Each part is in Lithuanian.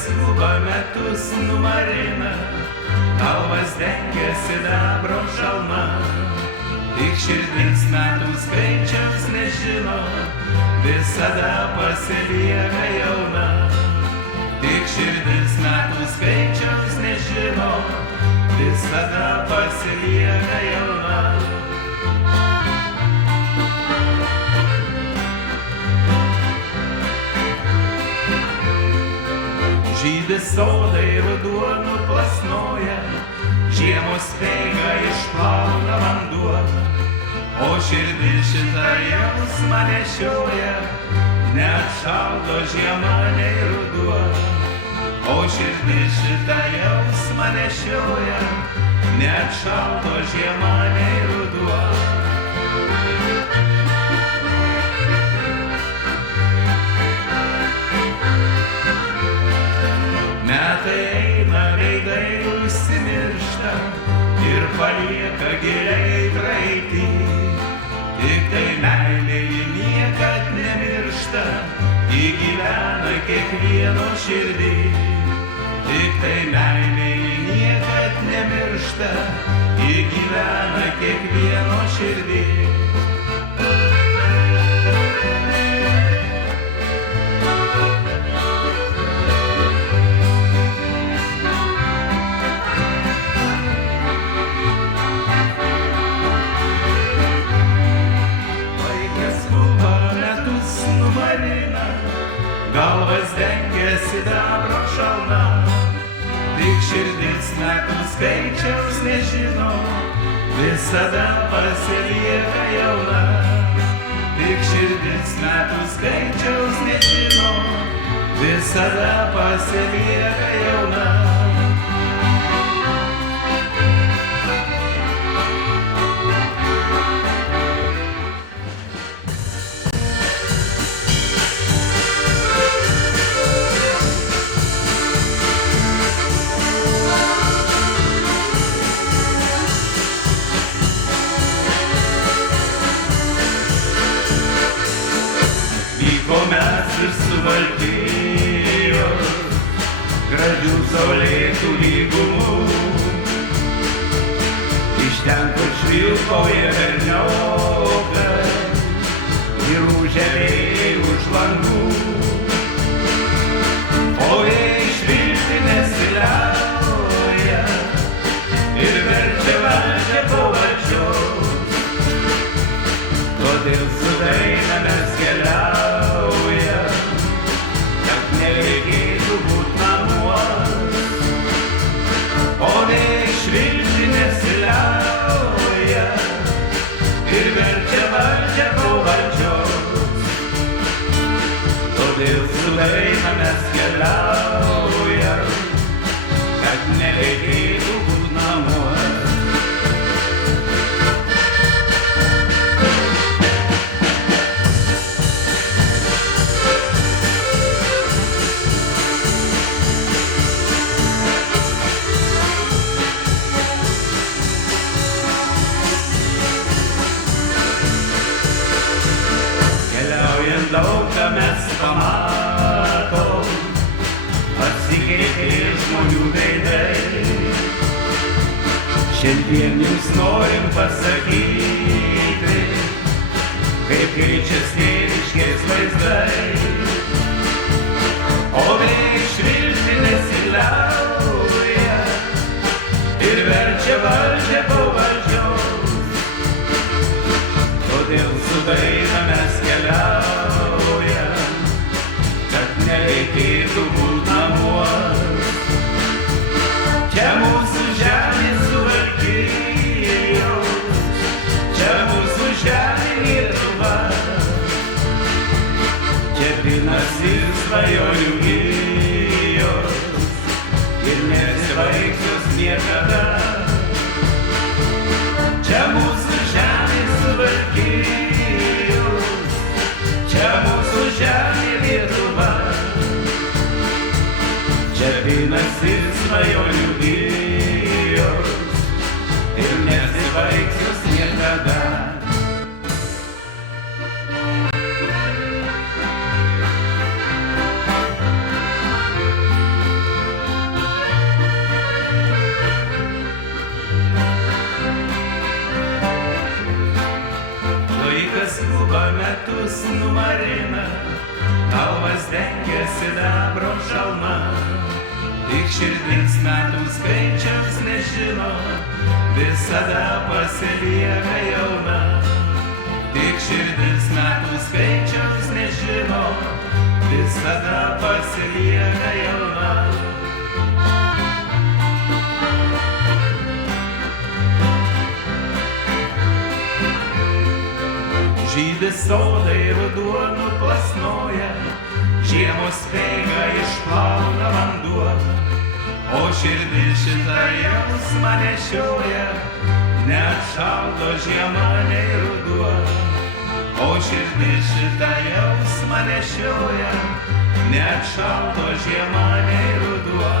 skuba metus numarina, galvas dengia sidabro šalma. Tik širdis metų skaičiaus nežino, visada pasilieka jauna. Tik širdis metų skaičiaus nežino, visada pasilieka jauna. Žydi sodai ruduo nuplasnoja, žiemos speigą išplauna vanduo, o širdis šitą jausmą nešioja, neatšaldo žiema nei ruduo. O širdis šitą jausmą nešioja, neatšaldo žiema nei ruduo. Metai eina, veidai užsimiršta ir palieka giliai praeitį. Tik tai meilė ji niekad nemiršta, ji gyvena kiekvieno širdį. Tik tai meilė ji niekad nemiršta, ji gyvena kiekvieno širdį. Galvas dengia sidabro šalna, tik širdis metų skaičiaus nežino, visada pasilieka jauna. Tik širdis metų skaičiaus nežino, visada pasilieka jauna. Mes ir suvalkijos gražių saulėtų lygumų, iš ten, kur švilpauja berniokai ir užžėliai už langų. O jei švilpti nesiliauja ir verčia valdžią po valdžios, todėl su daina mes keliaujam, nereikėtų būt namuos. O jei švilpti nesiliauja ir verčia valdžią po valdžios, todėl su daina mes keliaujam, kad nereikėtų būt namuos. Daug ką mes pamatom, pasikeitė žmonių veidai. Šiandien jums norim pasakyti, kaip keičiasi tėviškės vaizdai. O jei švilpti nesiliauja ir verčia valdžią po valdžios, todėl su daina mes keliaujam, nereikėtų būt namuos. Čia mūsų žemė Suvalkijos, čia mūsų žemė Lietuva, čia pinasi svajonių gijos ir nesibaigs niekada. Čia mūsų žemė Suvalkijos, čia mūsų žemė Lietuva, čia pinasi svajonių gijos ir nesibaigs jos niekada. šalna, tik širdis metų skaičiaus nežino, visada pasilieka jauna. Tik širdis metų skaičiaus nežino, visada pasilieka jauna. Žydi sodai ruduo nuplasnoja, žiemos speigą išplauna vanduo, o širdis šitą jausmą nešioja, neatšaldo žiema nei ruduo. O širdis šitą jausmą nešioja, neatšaldo žiema nei ruduo.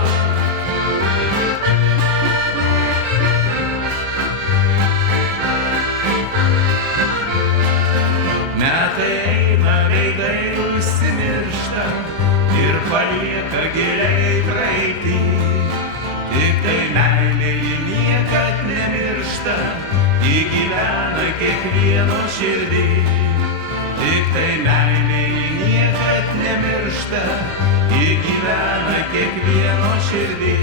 Metai eina, veidai užsimiršta ir palieka giliai praeitį. Tik tai meilė ji niekad nemiršta, ji gyvena kiekvieno širdį. Tik tai meilė ji niekad nemiršta, ji gyvena kiekvieno širdį.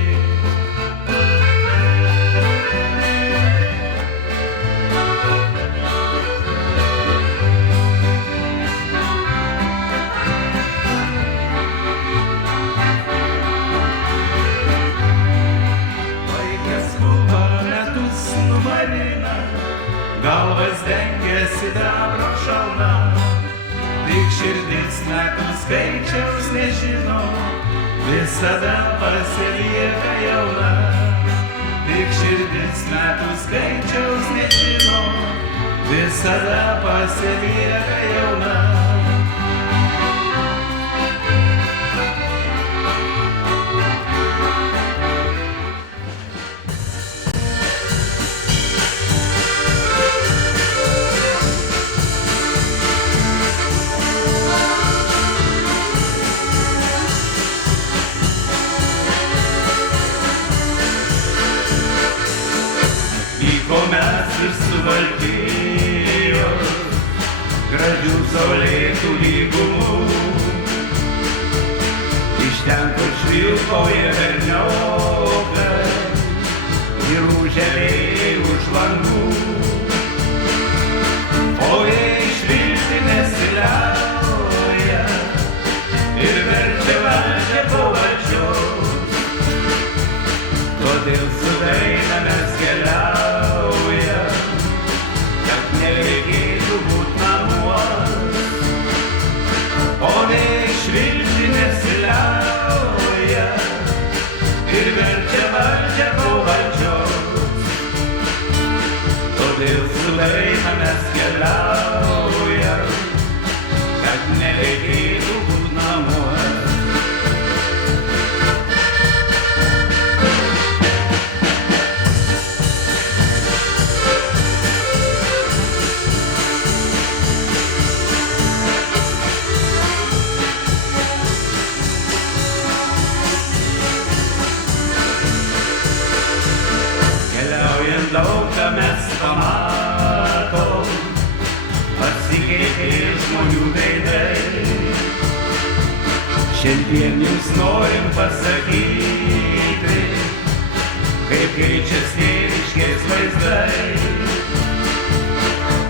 Galvas dengia sidabro šalna, tik širdis metų skaičiaus nežino, visada pasilieka jauna. Tik širdis metų skaičiaus nežino, visada pasilieka jauna. Vyko mes iš Suvalkijos, gražių saulėtų lygumų, iš ten, kur švilpauja berniokai ir uželiai už langų. O jei švilpti nesiliauja ir verčia valdžią po valdžios, todėl su daina mes keliaujam, kad nereikėtų būt namuos. O nei švilpti nesiliauja ir verčia valdžią po valdžios, todėl su daina mes keliaujam, kad nereikėtų būt namuos. Daug ką mes pamatom, pasikeitė žmonių veidai. Šiandien jums norim pasakyti, kaip keičiasi tėviškės vaizdai.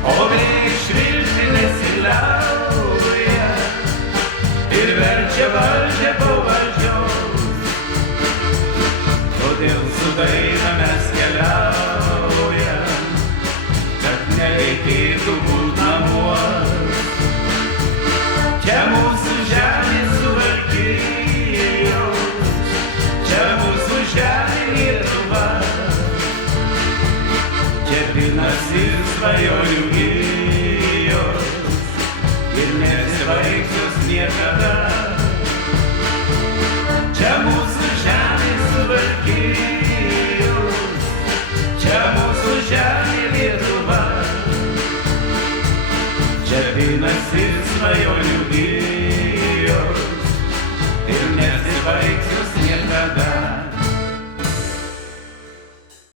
O vėjai švilpti nesiliauja ir verčia valdžią po valdžios, todėl su daina mes keliaujam, kad nereikėtų būt namuos. Čia mūsų žemė Suvalkijos, čia mūsų žemė Lietuva, čia pinasi svajonių gijos ir nesibaigsios niekada. Čia mūsų žemė Suvalkijos, čia mūsų žemė Lietuva, čia pinasi svajonių gijos